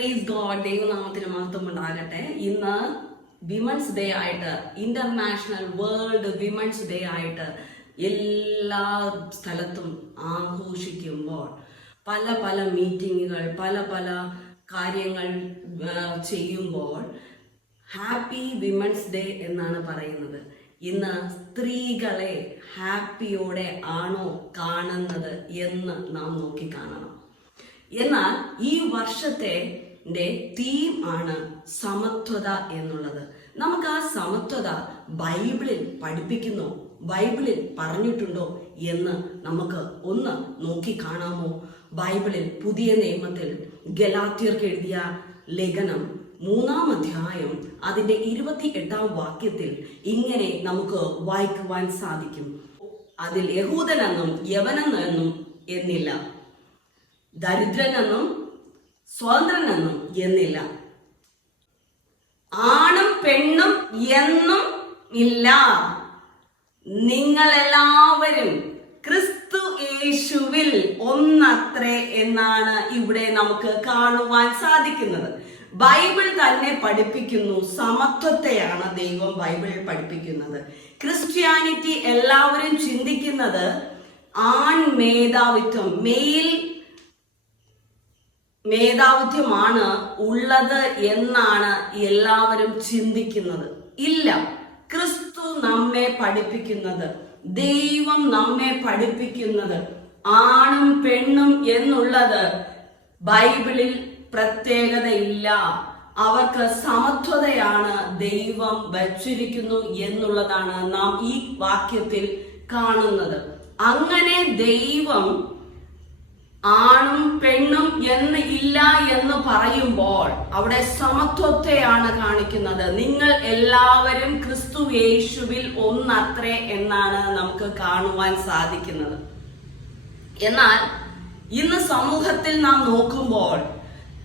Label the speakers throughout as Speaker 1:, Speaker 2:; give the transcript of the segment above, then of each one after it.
Speaker 1: Praise God ദൈവനാമത്തിന് മഹത്വം ഉണ്ടാകട്ടെ ഇന്ന് വിമൻസ് ഡേ ആയിട്ട് ഇന്റർനാഷണൽ വേൾഡ് വിമൻസ് ഡേ ആയിട്ട് എല്ലാ സ്ഥലത്തും ആഘോഷിക്കുമ്പോൾ പല പല മീറ്റിങ്ങുകൾ പല പല കാര്യങ്ങൾ ചെയ്യുമ്പോൾ ഹാപ്പി വിമൻസ് ഡേ എന്നാണ് പറയുന്നത്. ഇന്ന് സ്ത്രീകളെ ഹാപ്പിയോടെ ആണോ കാണുന്നത് എന്ന് നാം നോക്കി കാണണം. എന്നാൽ ഈ വർഷത്തെ തീം ആണ് സമത്വത എന്നുള്ളത്. നമുക്ക് ആ സമത്വത ബൈബിളിൽ പഠിപ്പിക്കുന്നു ബൈബിളിൽ പറഞ്ഞിട്ടുണ്ടോ എന്ന് നമുക്ക് ഒന്ന് നോക്കി കാണാമോ? ബൈബിളിൽ പുതിയ നിയമത്തിൽ ഗലാത്യർക്ക് എഴുതിയ ലേഖനം മൂന്നാം അധ്യായം അതിന്റെ ഇരുപത്തി എട്ടാം വാക്യത്തിൽ ഇങ്ങനെ നമുക്ക് വായിക്കുവാൻ സാധിക്കും. അതിൽ യഹൂദനെന്നും യവനെന്നും എന്നില്ല. ദരിദ്രനെന്നും സ്വതന്ത്രനെന്നും എന്നില്ല. ആണും പെണ്ണും എന്നും ഇല്ല. നിങ്ങളെല്ലാവരും ക്രിസ്തു യേശുവിൽ ഒന്നത്രേ എന്നാണ് ഇവിടെ നമുക്ക് കാണുവാൻ സാധിക്കുന്നത്. ബൈബിൾ തന്നെ പഠിപ്പിക്കുന്നു. സമത്വത്തെയാണ് ദൈവം ബൈബിളിൽ പഠിപ്പിക്കുന്നത്. ക്രിസ്ത്യാനിറ്റി എല്ലാവരും ചിന്തിക്കുന്നത് ആൺ മേധാവിത്വം മെയിൽ മേധാവിത്വമാണ് ഉള്ളത് എന്നാണ് എല്ലാവരും ചിന്തിക്കുന്നത്. ഇല്ല. ക്രിസ്തു നമ്മെ പഠിപ്പിക്കുന്നത് ദൈവം നമ്മെ പഠിപ്പിക്കുന്നത് ആണും പെണ്ണും എന്നുള്ളത് ബൈബിളിൽ പ്രത്യേകതയില്ല. അവർക്ക് സമത്വതയാണ് ദൈവം വച്ചിരിക്കുന്നു എന്നുള്ളതാണ് നാം ഈ വാക്യത്തിൽ കാണുന്നത്. അങ്ങനെ ദൈവം ആണും പെണ്ണും എന്ന് ഇല്ല എന്ന് പറയുമ്പോൾ അവിടെ സമത്വത്തെയാണ് കാണിക്കുന്നത്. നിങ്ങൾ എല്ലാവരും ക്രിസ്തു യേശുവിൽ ഒന്നത്രേ എന്നാണ് നമുക്ക് കാണുവാൻ സാധിക്കുന്നത്. എന്നാൽ ഇന്ന് സമൂഹത്തിൽ നാം നോക്കുമ്പോൾ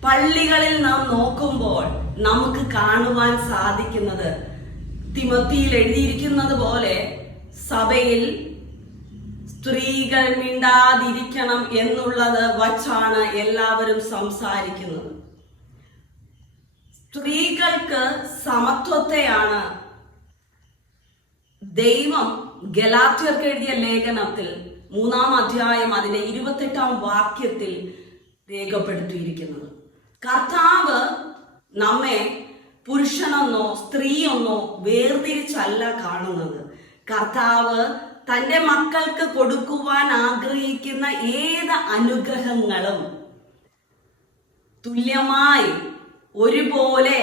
Speaker 1: പള്ളികളിൽ നാം നോക്കുമ്പോൾ നമുക്ക് കാണുവാൻ സാധിക്കുന്നത് തിമത്തിയിൽ എഴുതിയിരിക്കുന്നത് പോലെ സഭയിൽ സ്ത്രീകൾ മിണ്ടാതിരിക്കണം എന്നുള്ളത് വച്ചാണ് എല്ലാവരും സംസാരിക്കുന്നത്. സ്ത്രീകൾക്ക് സമത്വത്തെയാണ് ദൈവം. ഗലാത്യർക്ക് എഴുതിയ ലേഖനത്തിൽ മൂന്നാം അധ്യായം അതിന്റെ ഇരുപത്തെട്ടാം വാക്യത്തിൽ രേഖപ്പെടുത്തിയിരിക്കുന്നത്. കർത്താവ് നമ്മെ പുരുഷനെന്നോ സ്ത്രീയെന്നോ വേർതിരിച്ചല്ല കാണുന്നത്. കർത്താവ് തന്റെ മക്കൾക്ക് കൊടുക്കുവാൻ ആഗ്രഹിക്കുന്ന ഏത് അനുഗ്രഹങ്ങളും തുല്യമായി ഒരുപോലെ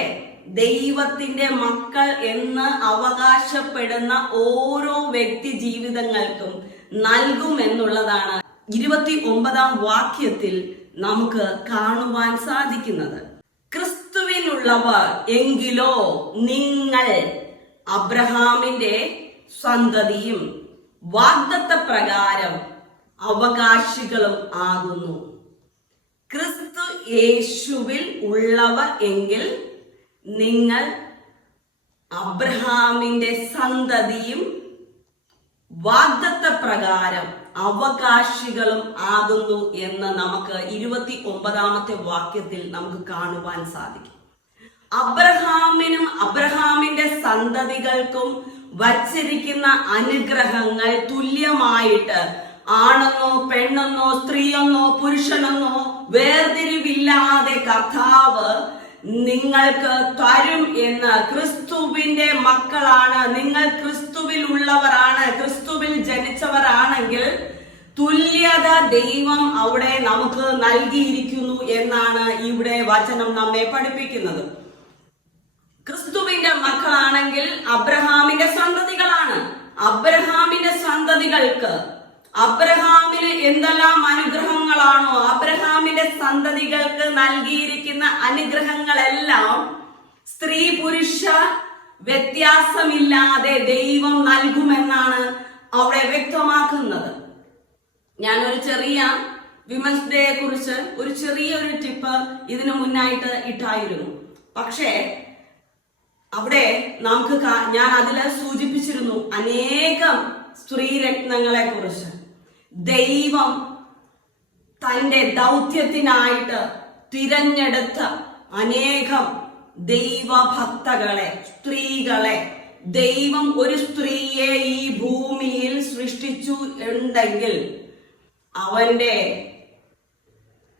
Speaker 1: ദൈവത്തിന്റെ മക്കൾ എന്ന് അവകാശപ്പെടുന്ന ഓരോ വ്യക്തി ജീവിതങ്ങൾക്കും നൽകുമെന്നുള്ളതാണ് ഇരുപത്തി ഒമ്പതാം വാക്യത്തിൽ നമുക്ക് കാണുവാൻ സാധിക്കുന്നത്. ക്രിസ്തുവിനുള്ളവർ എങ്കിലോ നിങ്ങൾ അബ്രഹാമിന്റെ സന്തതിയും വാഗ്ദത്ത പ്രകാരം അവകാശികളും ആകുന്നു. ക്രിസ്തു യേശുവിൽ ഉള്ളവർ എങ്കിൽ നിങ്ങൾ അബ്രഹാമിന്റെ സന്തതിയും വാഗ്ദത്ത പ്രകാരം അവകാശികളും ആകുന്നു എന്ന് നമുക്ക് ഇരുപത്തി ഒമ്പതാമത്തെ വാക്യത്തിൽ നമുക്ക് കാണുവാൻ സാധിക്കും. അബ്രഹാമിനും അബ്രഹാമിന്റെ സന്തതികൾക്കും വച്ചിരിക്കുന്ന അനുഗ്രഹങ്ങൾ തുല്യമായിട്ട് ആണെന്നോ പെണ്ണെന്നോ സ്ത്രീയെന്നോ പുരുഷനെന്നോ വേർതിരിവില്ലാതെ കർത്താവ് നിങ്ങൾക്ക് തരും എന്ന് ക്രിസ്തുവിന്റെ മക്കളാണ്. നിങ്ങൾ ക്രിസ്തുവിൽ ഉള്ളവരാണ് ക്രിസ്തുവിൽ ജനിച്ചവരാണെങ്കിൽ തുല്യത ദൈവം അവിടെ നമുക്ക് നൽകിയിരിക്കുന്നു എന്നാണ് ഇവിടെ വചനം നമ്മെ പഠിപ്പിക്കുന്നത്. ക്രിസ്തുവിന്റെ മക്കളാണെങ്കിൽ അബ്രഹാമിന്റെ സന്തതികളാണ്. അബ്രഹാമിന്റെ സന്തതികൾക്ക് അബ്രഹാമിന് എന്തെല്ലാം അനുഗ്രഹങ്ങളാണോ അബ്രഹാമിന്റെ സന്തതികൾക്ക് നൽകിയിരിക്കുന്ന അനുഗ്രഹങ്ങളെല്ലാം സ്ത്രീ പുരുഷ വ്യത്യാസമില്ലാതെ ദൈവം നൽകുമെന്നാണ് അവിടെ വ്യക്തമാക്കുന്നത്. ഞാൻ ഒരു ചെറിയ വിമൻസ് ഡേയെ കുറിച്ച് ഒരു ചെറിയൊരു ടിപ്പ് ഇതിനു മുന്നായിട്ട് ഇട്ടായിരുന്നു. പക്ഷേ അവിടെ നമുക്ക് ഞാൻ അതിൽ സൂചിപ്പിച്ചിരുന്നു അനേകം സ്ത്രീരത്നങ്ങളെ കുറിച്ച് ദൈവം തന്റെ ദൗത്യത്തിനായിട്ട് തിരഞ്ഞെടുത്ത അനേകം ദൈവഭക്തകളെ സ്ത്രീകളെ. ദൈവം ഒരു സ്ത്രീയെ ഈ ഭൂമിയിൽ സൃഷ്ടിച്ചു ഉണ്ടെങ്കിൽ അവന്റെ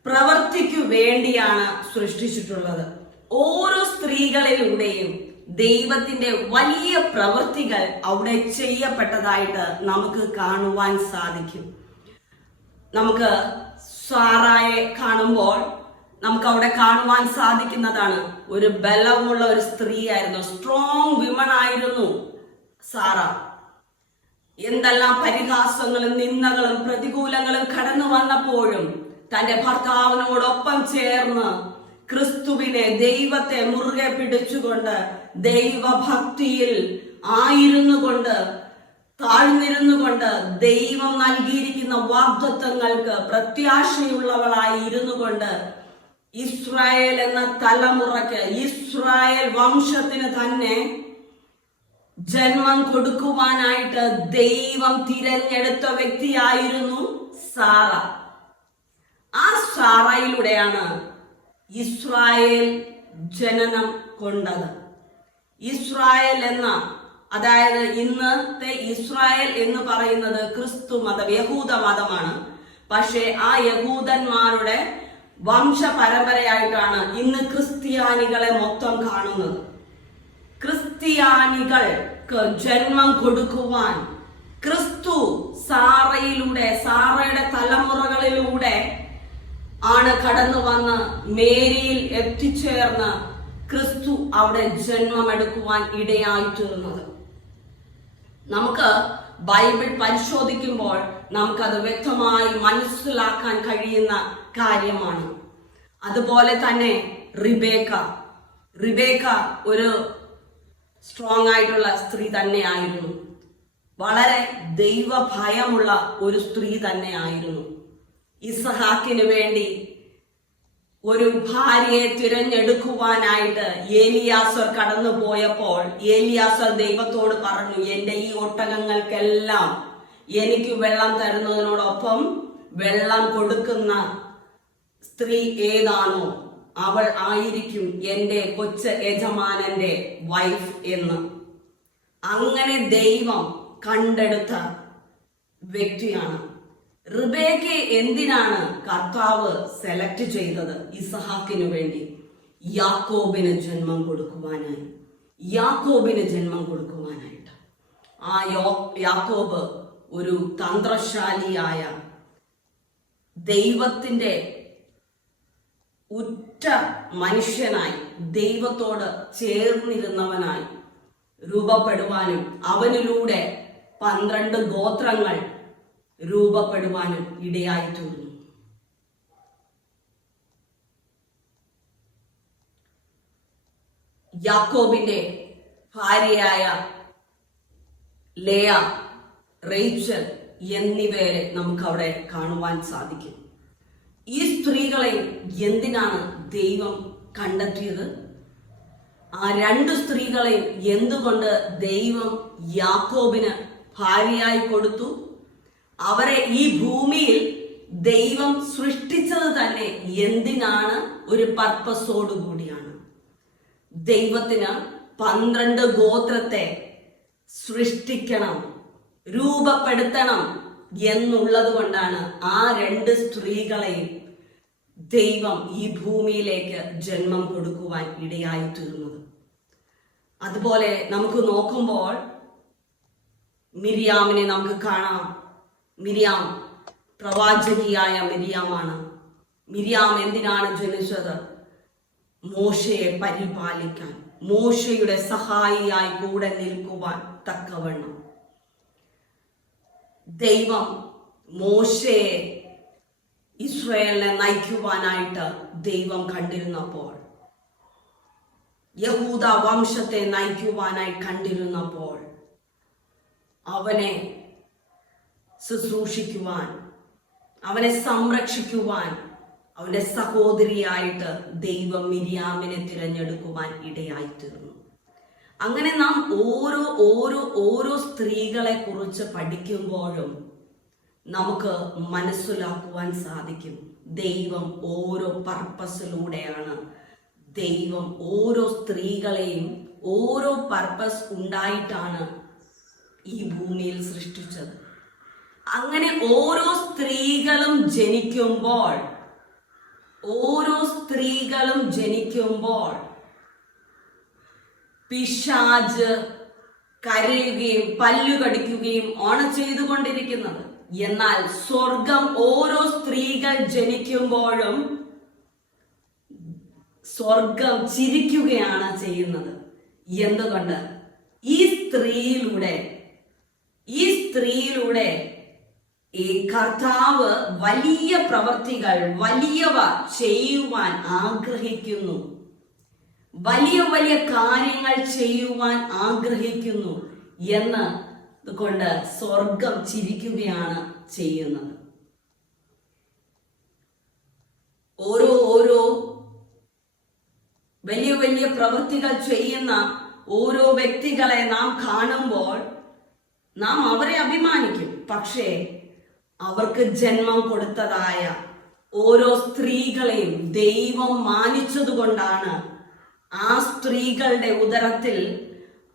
Speaker 1: പ്രവർത്തിക്കു വേണ്ടിയാണ് സൃഷ്ടിച്ചിട്ടുള്ളത്. ഓരോ സ്ത്രീകളിലൂടെയും ദൈവത്തിന്റെ വലിയ പ്രവൃത്തികൾ അവിടെ ചെയ്യപ്പെട്ടതായിട്ട് നമുക്ക് കാണുവാൻ സാധിക്കും. നമുക്ക് സാറായെ കാണുമ്പോൾ നമുക്ക് അവിടെ കാണുവാൻ സാധിക്കുന്നതാണ്. ഒരു ബലമുള്ള ഒരു സ്ത്രീയായിരുന്നു. സ്ട്രോങ് വിമൺ ആയിരുന്നു സാറ. എന്തെല്ലാം പരിഹാസങ്ങളും നിന്ദകളും പ്രതികൂലങ്ങളും കടന്നു വന്നപ്പോഴും തന്റെ ഭർത്താവിനോടൊപ്പം ചേർന്ന് ക്രിസ്തുവിനെ ദൈവത്തെ മുറുകെ പിടിച്ചുകൊണ്ട് ദൈവഭക്തിയിൽ ആയിരുന്നു കൊണ്ട് താഴ്ന്നിരുന്നു കൊണ്ട് ദൈവം നൽകിയിരിക്കുന്ന വാഗ്ദത്വങ്ങൾക്ക് പ്രത്യാശയുള്ളവളായി ഇരുന്നു കൊണ്ട് ഇസ്രായേൽ എന്ന തലമുറയ്ക്ക് ഇസ്രായേൽ വംശത്തിന് തന്നെ ജന്മം കൊടുക്കുവാനായിട്ട് ദൈവം തിരഞ്ഞെടുത്ത വ്യക്തിയായിരുന്നു സാറ. ആ സാറയിലൂടെയാണ് ഇസ്രായേൽ ജനനം കൊണ്ടത്. ഇസ്രായേൽ എന്ന അതായത് ഇന്നത്തെ ഇസ്രായേൽ എന്ന് പറയുന്നത് ക്രിസ്തു മതം യഹൂദ മതമാണ്. പക്ഷേ ആ യഹൂദന്മാരുടെ വംശ പരമ്പരയായിട്ടാണ് ഇന്ന് ക്രിസ്ത്യാനികളെ മൊത്തം കാണുന്നത്. ക്രിസ്ത്യാനികൾക്ക് ജന്മം കൊടുക്കുവാൻ ക്രിസ്തു സാറയിലൂടെ സാറയുടെ തലമുറകളിലൂടെ ആണ് കടന്നു വന്ന് മേരിയിൽ എത്തിച്ചേർന്ന് ക്രിസ്തു അവിടെ ജന്മമെടുക്കുവാൻ ഇടയായി തീർന്നത് നമുക്ക് ബൈബിൾ പരിശോധിക്കുമ്പോൾ നമുക്കത് വ്യക്തമായി മനസ്സിലാക്കാൻ കഴിയുന്ന കാര്യമാണ്. അതുപോലെ തന്നെ റിബേക്ക. റിബേക്ക ഒരു സ്ട്രോങ് ആയിട്ടുള്ള സ്ത്രീ തന്നെയായിരുന്നു. വളരെ ദൈവഭയമുള്ള ഒരു സ്ത്രീ തന്നെയായിരുന്നു. ഇസഹാക്കിന് വേണ്ടി ഒരു ഭാര്യയെ തിരഞ്ഞെടുക്കുവാനായിട്ട് ഏലിയാസർ കടന്നു പോയപ്പോൾ ഏലിയാസർ ദൈവത്തോട് പറഞ്ഞു എന്റെ ഈ ഒട്ടകങ്ങൾക്കെല്ലാം എനിക്ക് വെള്ളം തരുന്നതിനോടൊപ്പം വെള്ളം കൊടുക്കുന്ന സ്ത്രീ ഏതാണോ അവൾ ആയിരിക്കും എന്റെ കൊച്ച യജമാനന്റെ വൈഫ് എന്ന്. അങ്ങനെ ദൈവം കണ്ടെടുത്ത വ്യക്തിയാണ് റിബേക്കെ എന്തിനാണ് കർത്താവ് സെലക്ട് ചെയ്തത് ഇസഹാക്കിനു വേണ്ടി? യാക്കോബിന് ജന്മം കൊടുക്കുവാനായി. യാക്കോബിന് ജന്മം കൊടുക്കുവാനായിട്ട്. ആ യോ യാക്കോബ് ഒരു തന്ത്രശാലിയായ ദൈവത്തിന്റെ ഉറ്റ മനുഷ്യനായി ദൈവത്തോട് ചേർന്നിരുന്നവനായി രൂപപ്പെടുവാനും അവനിലൂടെ പന്ത്രണ്ട് ഗോത്രങ്ങൾ രൂപപ്പെടുവാനും ഇടയായി തീർന്നു യാക്കോബിന്റെ ഭാര്യയായ ലേയ റേച്ചൽ എന്നിവരെ നമുക്ക് അവിടെ കാണുവാൻ സാധിക്കും. ഈ സ്ത്രീകളെ എന്തിനാണ് ദൈവം കണ്ടെത്തിയത്? ആ രണ്ട് സ്ത്രീകളെ എന്തുകൊണ്ട് ദൈവം യാക്കോബിന് ഭാര്യയായി കൊടുത്തു? അവരെ ഈ ഭൂമിയിൽ ദൈവം സൃഷ്ടിച്ചത് തന്നെ എന്തിനാണ്? ഒരു പർപ്പസോട് കൂടിയാണ്. ദൈവത്തിന് പന്ത്രണ്ട് ഗോത്രത്തെ സൃഷ്ടിക്കണം രൂപപ്പെടുത്തണം എന്നുള്ളത് കൊണ്ടാണ് ആ രണ്ട് സ്ത്രീകളെയും ദൈവം ഈ ഭൂമിയിലേക്ക് ജന്മം കൊടുക്കുവാൻ ഇടയായി തീർന്നത്. അതുപോലെ നമുക്ക് നോക്കുമ്പോൾ മിരിയാമിനെ നമുക്ക് കാണാം. മിരിയാം. പ്രവാചകിയായ മിരിയാമാണ്. മിരിയാം എന്തിനാണ് ജനിച്ചത്? മോശയെ പരിപാലിക്കാൻ മോശയുടെ സഹായിയായി കൂടെ നിൽക്കുവാൻ തക്കവണ്ണം. ദൈവം മോശയെ ഇസ്രയേലിനെ നയിക്കുവാനായിട്ട് ദൈവം കണ്ടിരുന്നപ്പോൾ യഹൂദ വംശത്തെ നയിക്കുവാനായി കണ്ടിരുന്നപ്പോൾ അവനെ ശുശ്രൂഷിക്കുവാൻ അവനെ സംരക്ഷിക്കുവാൻ അവന്റെ സഹോദരിയായിട്ട് ദൈവം മിരിയാമിനെ തിരഞ്ഞെടുക്കുവാൻ ഇടയായി തീർന്നു അങ്ങനെ നാം ഓരോ ഓരോ ഓരോ സ്ത്രീകളെ കുറിച്ച് പഠിക്കുമ്പോഴും നമുക്ക് മനസ്സിലാക്കുവാൻ സാധിക്കും. ദൈവം ഓരോ പർപ്പസിലൂടെയാണ് ദൈവം ഓരോ സ്ത്രീകളെയും ഓരോ പർപ്പസ് ഉണ്ടായിട്ടാണ് ഈ ഭൂമിയിൽ സൃഷ്ടിച്ചത്. അങ്ങനെ ഓരോ സ്ത്രീകളും ജനിക്കുമ്പോൾ ഓരോ സ്ത്രീകളും ജനിക്കുമ്പോൾ പിശാജ് കരയുകയും പല്ലുകടിക്കുകയും ഓണ ചെയ്തുകൊണ്ടിരിക്കുന്നത്. എന്നാൽ സ്വർഗം ഓരോ സ്ത്രീകൾ ജനിക്കുമ്പോഴും സ്വർഗം ചിരിക്കുകയാണ് ചെയ്യുന്നത്. എന്തുകൊണ്ട്? ഈ സ്ത്രീയിലൂടെ ഈ സ്ത്രീയിലൂടെ ഈ കർത്താവ് വലിയ പ്രവർത്തികൾ വലിയവ ചെയ്യുവാൻ ആഗ്രഹിക്കുന്നു. വലിയ വലിയ കാര്യങ്ങൾ ചെയ്യുവാൻ ആഗ്രഹിക്കുന്നു എന്ന് കൊണ്ട് സ്വർഗം ചിരിക്കുകയാണ് ചെയ്യുന്നത്. ഓരോ ഓരോ വലിയ വലിയ പ്രവൃത്തികൾ ചെയ്യുന്ന ഓരോ വ്യക്തികളെ നാം കാണുമ്പോൾ നാം അവരെ അഭിമാനിക്കും. പക്ഷേ അവർക്ക് ജന്മം കൊടുത്തതായ ഓരോ സ്ത്രീകളെയും ദൈവം മാനിച്ചതുകൊണ്ടാണ് ആ സ്ത്രീകളുടെ ഉദരത്തിൽ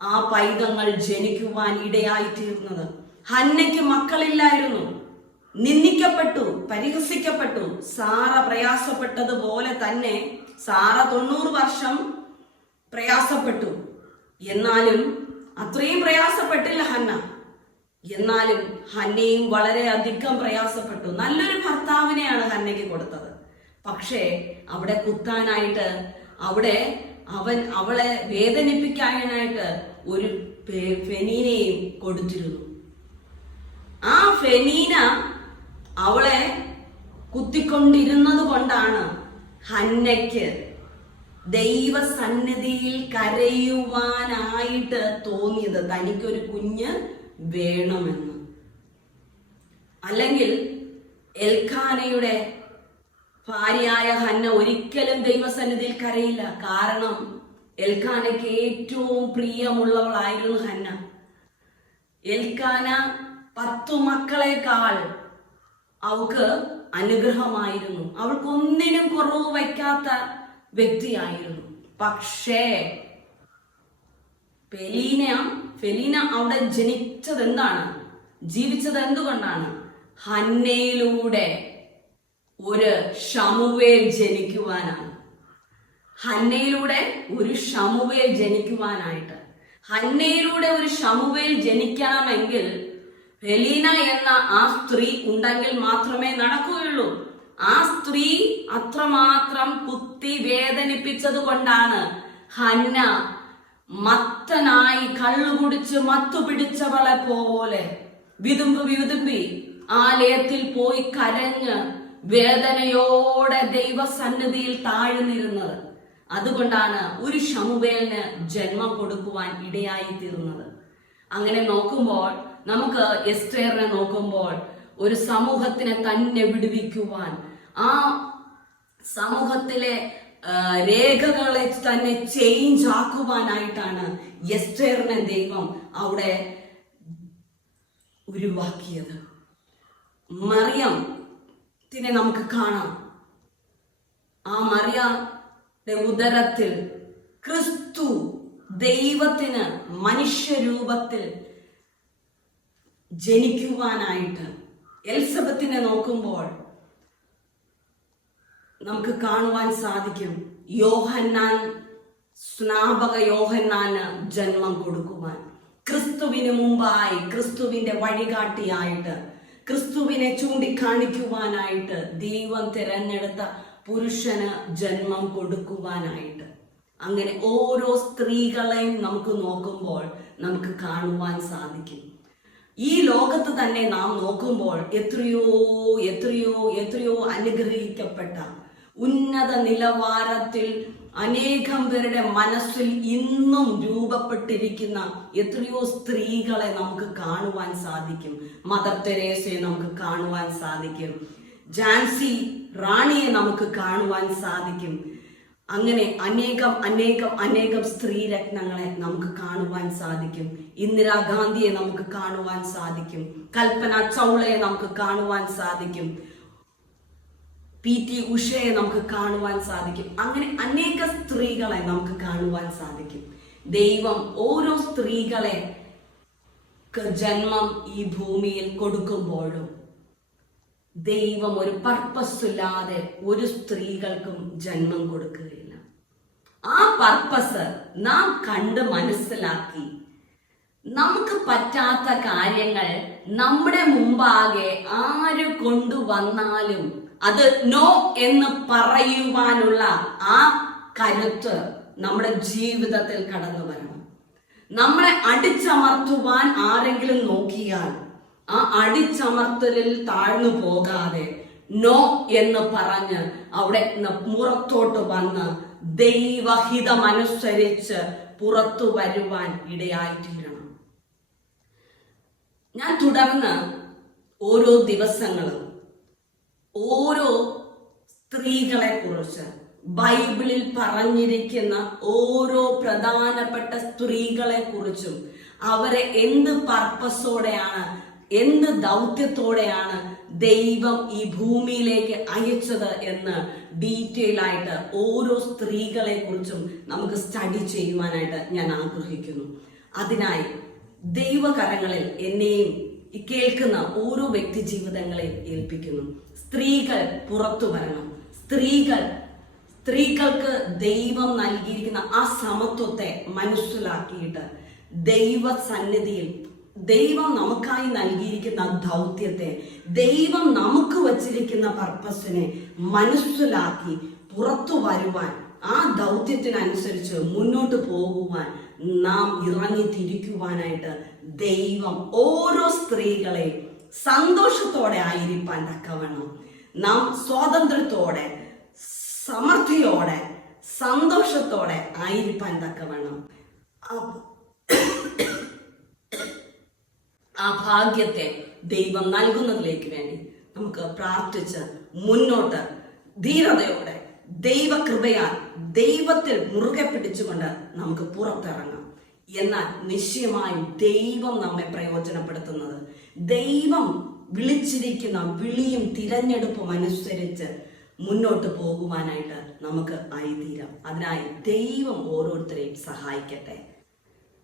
Speaker 1: ആ പൈതങ്ങൾ ജനിക്കുവാൻ ഇടയായി തീർന്നത് ഹന്നയ്ക്ക് മക്കളില്ലായിരുന്നു. നിന്ദിക്കപ്പെട്ടു പരിഹസിക്കപ്പെട്ടു. സാറ പ്രയാസപ്പെട്ടതുപോലെ തന്നെ സാറ തൊണ്ണൂറ് വർഷം പ്രയാസപ്പെട്ടു. എന്നാലും അത്രയും പ്രയാസപ്പെട്ടില്ല ഹന്ന. എന്നാലും ഹന്നയും വളരെ അധികം പ്രയാസപ്പെട്ടു. നല്ലൊരു ഭർത്താവിനെയാണ് ഹന്നയ്ക്ക് കൊടുത്തത്. പക്ഷേ അവിടെ കുത്താനായിട്ട് അവിടെ അവൻ അവളെ വേദനിപ്പിക്കാനായിട്ട് ഒരു ഫെനീനയും കൊടുത്തിരുന്നു. ആ ഫെനീന അവളെ കുത്തിക്കൊണ്ടിരുന്നത് കൊണ്ടാണ് ഹന്നയ്ക്ക് ദൈവസന്നിധിയിൽ കരയുവാനായിട്ട് തോന്നിയത്. തനിക്കൊരു കുഞ്ഞ് വേണമെന്ന്. അല്ലെങ്കിൽ എൽഖാനയുടെ ഭാര്യയായ ഹന്ന ഒരിക്കലും ദൈവസന്നിധിയിൽ കരയില്ല. കാരണം എൽഖാനയ്ക്ക് ഏറ്റവും പ്രിയമുള്ളവളായിരുന്നു ഹന്ന. എൽഖാന പത്തു മക്കളെക്കാൾ അവൾക്ക് അനുഗ്രഹമായിരുന്നു. അവൾക്കൊന്നിനും കുറവ് വയ്ക്കാത്ത വ്യക്തിയായിരുന്നു. പക്ഷേ ഫെലീന ഫെലീന അവിടെ ജനിച്ചത് എന്താണ് ജീവിച്ചത് എന്തുകൊണ്ടാണ്? ഹന്നയിലൂടെ ഒരു ഷമുവേൽ ജനിക്കുവാനാണ്. ഹന്നയിലൂടെ ഒരു ഷമുവേൽ ജനിക്കുവാനായിട്ട്. ഹന്നയിലൂടെ ഒരു ഷമുവേൽ ജനിക്കണമെങ്കിൽ ഫെലീന എന്ന ആ സ്ത്രീ ഉണ്ടെങ്കിൽ മാത്രമേ നടക്കുകയുള്ളൂ. ആ സ്ത്രീ അത്രമാത്രം കുത്തി വേദനിപ്പിച്ചത് കൊണ്ടാണ് ഹന്ന മത്തനായി കള്ളു കുടിച്ച് മത്തു പിടിച്ചവളെ പോലെ. വിതുമ്പ് വിതുമ്പി ആലയത്തിൽ പോയി കരഞ്ഞ് വേദനയോടെ ദൈവസന്നിധിയിൽ താഴ്ന്നിരുന്നത് അതുകൊണ്ടാണ് ഒരു ഷമുവേലിന് ജന്മം കൊടുക്കുവാൻ ഇടയായി തീർന്നത്. അങ്ങനെ നോക്കുമ്പോൾ നമുക്ക് എസ്റ്റേറിനെ നോക്കുമ്പോൾ ഒരു സമൂഹത്തിനെ തന്നെ വിടുവിക്കുവാൻ ആ സമൂഹത്തിലെ രേഖകളെ തന്നെ ചേഞ്ച് ആക്കുവാനായിട്ടാണ് എസ്റ്റേറിനെ ദൈവം അവിടെ ഉരുവാക്കിയത്. മറിയം തിനെ നമുക്ക് കാണാം. ആ മറിയയുടെ ഉദരത്തിൽ ക്രിസ്തു ദൈവത്തിന് മനുഷ്യരൂപത്തിൽ ജനിക്കുവാനായിട്ട് എൽസബത്തിനെ നോക്കുമ്പോൾ നമുക്ക് കാണുവാൻ സാധിക്കും. യോഹന്നാൻ സ്നാപക യോഹന്നാന് ജന്മം കൊടുക്കുവാൻ. ക്രിസ്തുവിന് മുമ്പായി ക്രിസ്തുവിന്റെ വഴികാട്ടിയായിട്ട് ക്രിസ്തുവിനെ ചൂണ്ടിക്കാണിക്കുവാനായിട്ട് ദൈവം തിരഞ്ഞെടുത്ത പുരുഷന് ജന്മം കൊടുക്കുവാനായിട്ട്. അങ്ങനെ ഓരോ സ്ത്രീകളെയും നമുക്ക് നോക്കുമ്പോൾ നമുക്ക് കാണുവാൻ സാധിക്കും. ഈ ലോകത്ത് തന്നെ നാം നോക്കുമ്പോൾ എത്രയോ എത്രയോ എത്രയോ അനുഗ്രഹിക്കപ്പെട്ട ഉന്നത നിലവാരത്തിൽ അനേകം പേരുടെ മനസ്സിൽ ഇന്നും രൂപപ്പെട്ടിരിക്കുന്ന എത്രയോ സ്ത്രീകളെ നമുക്ക് കാണുവാൻ സാധിക്കും. മദർ തെരേസയെ നമുക്ക് കാണുവാൻ സാധിക്കും. ജാൻസി റാണിയെ നമുക്ക് കാണുവാൻ സാധിക്കും. അങ്ങനെ അനേകം അനേകം അനേകം സ്ത്രീരത്നങ്ങളെ നമുക്ക് കാണുവാൻ സാധിക്കും. ഇന്ദിരാഗാന്ധിയെ നമുക്ക് കാണുവാൻ സാധിക്കും. കൽപ്പന ചൗളയെ നമുക്ക് കാണുവാൻ സാധിക്കും. പി ടി ഉഷയെ നമുക്ക് കാണുവാൻ സാധിക്കും. അങ്ങനെ അനേക സ്ത്രീകളെ നമുക്ക് കാണുവാൻ സാധിക്കും. ദൈവം ഓരോ സ്ത്രീകളെ ജന്മം ഈ ഭൂമിയിൽ കൊടുക്കുമ്പോഴും ദൈവം ഒരു പർപ്പസ് ഇല്ലാതെ ഒരു സ്ത്രീകൾക്കും ജന്മം കൊടുക്കുകയില്ല. ആ പർപ്പസ് നാം കണ്ട് മനസ്സിലാക്കി. നമുക്ക് പറ്റാത്ത കാര്യങ്ങൾ നമ്മുടെ മുമ്പാകെ ആര് കൊണ്ടുവന്നാലും അത് നോ എന്ന് പറയുവാനുള്ള ആ കരുത്ത് നമ്മുടെ ജീവിതത്തിൽ കടന്നു വരണം. നമ്മളെ അടിച്ചമർത്തുവാൻ ആരെങ്കിലും നോക്കിയാൽ ആ അടിച്ചമർത്തലിൽ താഴ്ന്നു പോകാതെ നോ എന്ന് പറഞ്ഞ് അവിടെ പുറത്തോട്ട് വന്ന് ദൈവഹിതമനുസരിച്ച് പുറത്തു വരുവാൻ ഇടയായിത്തീരണം. ഞാൻ തുടർന്ന് ഓരോ ദിവസങ്ങളും ഓരോ സ്ത്രീകളെ കുറിച്ച് ബൈബിളിൽ പറഞ്ഞിരിക്കുന്ന ഓരോ പ്രധാനപ്പെട്ട സ്ത്രീകളെ കുറിച്ചും അവരെ എന്ത് പർപ്പസോടെയാണ് എന്ത് ദൗത്യത്തോടെയാണ് ദൈവം ഈ ഭൂമിയിലേക്ക് അയച്ചത് എന്ന് ഡീറ്റെയിൽ ആയിട്ട് ഓരോ സ്ത്രീകളെ കുറിച്ചും നമുക്ക് സ്റ്റഡി ചെയ്യുവാനായിട്ട് ഞാൻ ആഗ്രഹിക്കുന്നു. അതിനായി ദൈവകരങ്ങളിൽ എന്നെയും കേൾക്കുന്ന ഓരോ വ്യക്തി ജീവിതങ്ങളെയും ഏൽപ്പിക്കുന്നു. സ്ത്രീകൾ പുറത്തു വരണം. സ്ത്രീകൾ സ്ത്രീകൾക്ക് ദൈവം നൽകിയിരിക്കുന്ന ആ സമത്വത്തെ മനസ്സിലാക്കിയിട്ട് ദൈവ സന്നിധിയിൽ ദൈവം നമുക്കായി നൽകിയിരിക്കുന്ന ദൗത്യത്തെ ദൈവം നമുക്ക് വച്ചിരിക്കുന്ന പർപ്പസിനെ മനസ്സിലാക്കി പുറത്തു വരുവാൻ ആ ദൗത്യത്തിനനുസരിച്ച് മുന്നോട്ട് പോകുവാൻ നാം ഇറങ്ങി തിരിക്കുവാനായിട്ട് ദൈവം ഓരോ സ്ത്രീകളെ സന്തോഷത്തോടെ ആയിരിക്കാൻ തക്കവണ്ണം. നാം സ്വാതന്ത്ര്യത്തോടെ സമൃദ്ധിയോടെ സന്തോഷത്തോടെ ആയിരിക്കാൻ തക്കവണ്ണം. ആ ഭാഗ്യത്തെ ദൈവം നൽകുന്നതിലേക്ക് വേണ്ടി നമുക്ക് പ്രാർത്ഥിച്ച് മുന്നോട്ട് ധീരതയോടെ ദൈവകൃപയാൽ ദൈവത്തിൽ മുറുകെ പിടിച്ചുകൊണ്ട് നമുക്ക് പുറത്തിറങ്ങാം. എന്നാൽ നിശ്ചയമായും ദൈവം നമ്മെ പ്രയോജനപ്പെടുത്തുന്നത്. ദൈവം വിളിച്ചിരിക്കുന്ന വിളിയും തിരഞ്ഞെടുപ്പും അനുസരിച്ച് മുന്നോട്ട് പോകുവാനായിട്ട് നമുക്ക് ആയിത്തീരാം. അതിനായി ദൈവം ഓരോരുത്തരെയും സഹായിക്കട്ടെ.